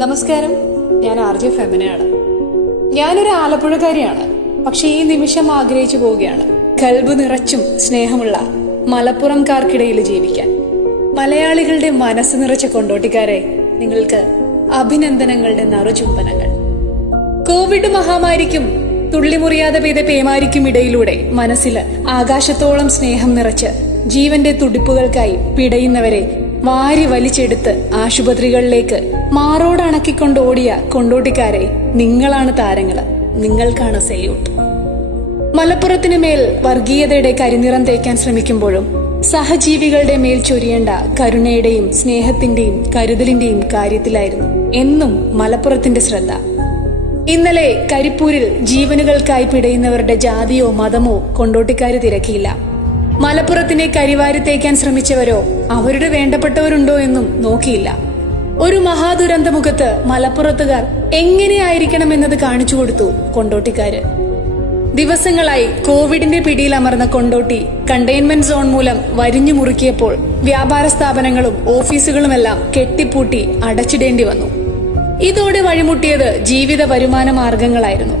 നമസ്കാരം, ഞാൻ RJ ഫെമിനയാണ്. ഞാനൊരു ആലപ്പുഴക്കാരിയാണ്. പക്ഷെ ഈ നിമിഷം ആഗ്രഹിച്ചു പോവുകയാണ് കൽബ് നിറച്ചും സ്നേഹമുള്ള മലപ്പുറംകാർക്കിടയിൽ ജീവിക്കാൻ. മലയാളികളുടെ മനസ്സ് നിറച്ച കൊണ്ടോട്ടിക്കാരെ, നിങ്ങൾക്ക് അഭിനന്ദനങ്ങളുടെ നറുചുംബനങ്ങൾ. കോവിഡ് മഹാമാരിക്കും തുള്ളിമുറിയാതെ പെയ്ത പേമാരിക്കും ഇടയിലൂടെ മനസ്സിൽ ആകാശത്തോളം സ്നേഹം നിറച്ച് ജീവന്റെ തുടിപ്പുകൾക്കായി പിടയുന്നവരെ വാരി വലിച്ചെടുത്ത് ആശുപത്രികളിലേക്ക് മാറോടണക്കിക്കൊണ്ട് ഓടിയ കൊണ്ടോട്ടിക്കാരെ, നിങ്ങളാണ് താരങ്ങള്, നിങ്ങൾക്കാണ് സല്യൂട്ട്. മലപ്പുറത്തിന് മേൽ വർഗീയതയുടെ കരിനിറം തേക്കാൻ ശ്രമിക്കുമ്പോഴും സഹജീവികളുടെ മേൽ ചൊരിയേണ്ട കരുണയുടെയും സ്നേഹത്തിന്റെയും കരുതലിന്റെയും കാര്യത്തിലായിരുന്നു എന്നും മലപ്പുറത്തിന്റെ ശ്രദ്ധ. ഇന്നലെ കരിപ്പൂരിൽ ജീവനുകൾക്കായി പിടയുന്നവരുടെ ജാതിയോ മതമോ കൊണ്ടോട്ടിക്കാര് തിരക്കിയില്ല. മലപ്പുറത്തിനെ കരിവാരി തേക്കാൻ ശ്രമിച്ചവരോ അവരുടെ വേണ്ടപ്പെട്ടവരുണ്ടോ എന്നും നോക്കിയില്ല. ഒരു മഹാദുരന്തമുഖത്ത് മലപ്പുറത്തുകാർ എങ്ങനെയായിരിക്കണമെന്നത് കാണിച്ചു കൊടുത്തു കൊണ്ടോട്ടിക്കാര്. ദിവസങ്ങളായി കോവിഡിന്റെ പിടിയിലമർന്ന കൊണ്ടോട്ടി കണ്ടെയ്ൻമെന്റ് സോൺ മൂലം വരിഞ്ഞു മുറുക്കിയപ്പോൾ വ്യാപാര സ്ഥാപനങ്ങളും ഓഫീസുകളുമെല്ലാം കെട്ടിപ്പൂട്ടി അടച്ചിടേണ്ടി വന്നു. ഇതോടെ വഴിമുട്ടിയത് ജീവിത വരുമാന മാർഗങ്ങളായിരുന്നു.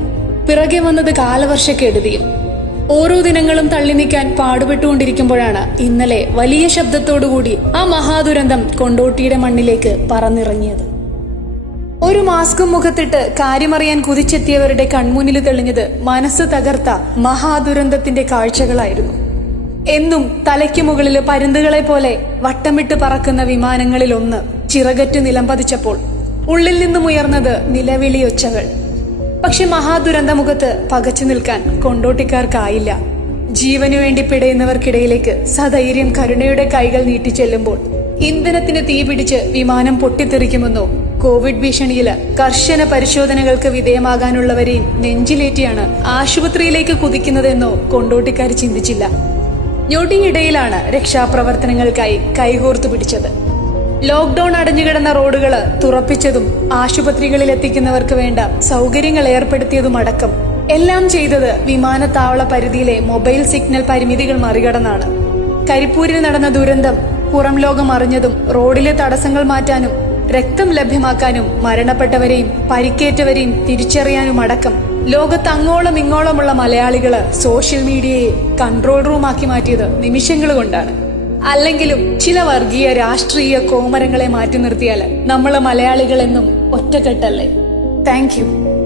പിറകെ വന്നത് കാലവർഷക്കെടുതിയും. ഓരോ ദിനങ്ങളും തള്ളി നീക്കാൻ പാടുപെട്ടുകൊണ്ടിരിക്കുമ്പോഴാണ് ഇന്നലെ വലിയ ശബ്ദത്തോടുകൂടി ആ മഹാദുരന്തം കൊണ്ടോട്ടിയുടെ മണ്ണിലേക്ക് പറന്നിറങ്ങിയത്. ഒരു മാസ്കും മുഖത്തിട്ട് കാര്യമറിയാൻ കുതിച്ചെത്തിയവരുടെ കൺമുന്നിൽ തെളിഞ്ഞത് മനസ്സ് തകർത്ത മഹാദുരന്തത്തിന്റെ കാഴ്ചകളായിരുന്നു. എന്നും തലയ്ക്ക് മുകളിൽ പരുന്തുകളെ പോലെ വട്ടമിട്ട് പറക്കുന്ന വിമാനങ്ങളിലൊന്ന് ചിറകറ്റ് നിലംപതിച്ചപ്പോൾ ഉള്ളിൽ നിന്നും ഉയർന്നത് നിലവിളിയൊച്ചകൾ. പക്ഷെ മഹാദുരന്തമുഖത്ത് പകച്ചു നിൽക്കാൻ കൊണ്ടോട്ടിക്കാർക്കായില്ല. ജീവനു വേണ്ടി പിടയുന്നവർക്കിടയിലേക്ക് സധൈര്യം കരുണയുടെ കൈകൾ നീട്ടിച്ചെല്ലുമ്പോൾ ഇന്ധനത്തിന് തീ പിടിച്ച് വിമാനം പൊട്ടിത്തെറിക്കുമെന്നോ കോവിഡ് ഭീഷണിയില് കർശന പരിശോധനകൾക്ക് വിധേയമാകാനുള്ളവരെയും നെഞ്ചിലേറ്റിയാണ് ആശുപത്രിയിലേക്ക് കുതിക്കുന്നതെന്നോ കൊണ്ടോട്ടിക്കാർ ചിന്തിച്ചില്ല. ഞൊടിയിടയിലാണ് രക്ഷാപ്രവർത്തനങ്ങൾക്കായി കൈകോർത്തു പിടിച്ചത്. ലോക്ക്ഡൌൺ അടഞ്ഞുകിടന്ന റോഡുകള് തുറപ്പിച്ചതും ആശുപത്രികളിൽ എത്തിക്കുന്നവർക്ക് വേണ്ട സൗകര്യങ്ങൾ ഏർപ്പെടുത്തിയതുമടക്കം എല്ലാം ചെയ്തത് വിമാനത്താവള പരിധിയിലെ മൊബൈൽ സിഗ്നൽ പരിമിതികൾ മറികടന്നാണ്. കരിപ്പൂരിൽ നടന്ന ദുരന്തം പുറം ലോകം അറിഞ്ഞതും റോഡിലെ തടസ്സങ്ങൾ മാറ്റാനും രക്തം ലഭ്യമാക്കാനും മരണപ്പെട്ടവരെയും പരിക്കേറ്റവരെയും തിരിച്ചറിയാനുമടക്കം ലോകത്തങ്ങോളം ഇങ്ങോളമുള്ള മലയാളികള് സോഷ്യൽ മീഡിയയെ കൺട്രോൾ റൂമാക്കി മാറ്റിയത് നിമിഷങ്ങൾ കൊണ്ടാണ്. അല്ലെങ്കിലും ചില വർഗീയ രാഷ്ട്രീയ കോമരങ്ങളെ മാറ്റി നിർത്തിയാൽ നമ്മള് മലയാളികൾ എന്നും ഒറ്റക്കെട്ടല്ലേ. Thank you.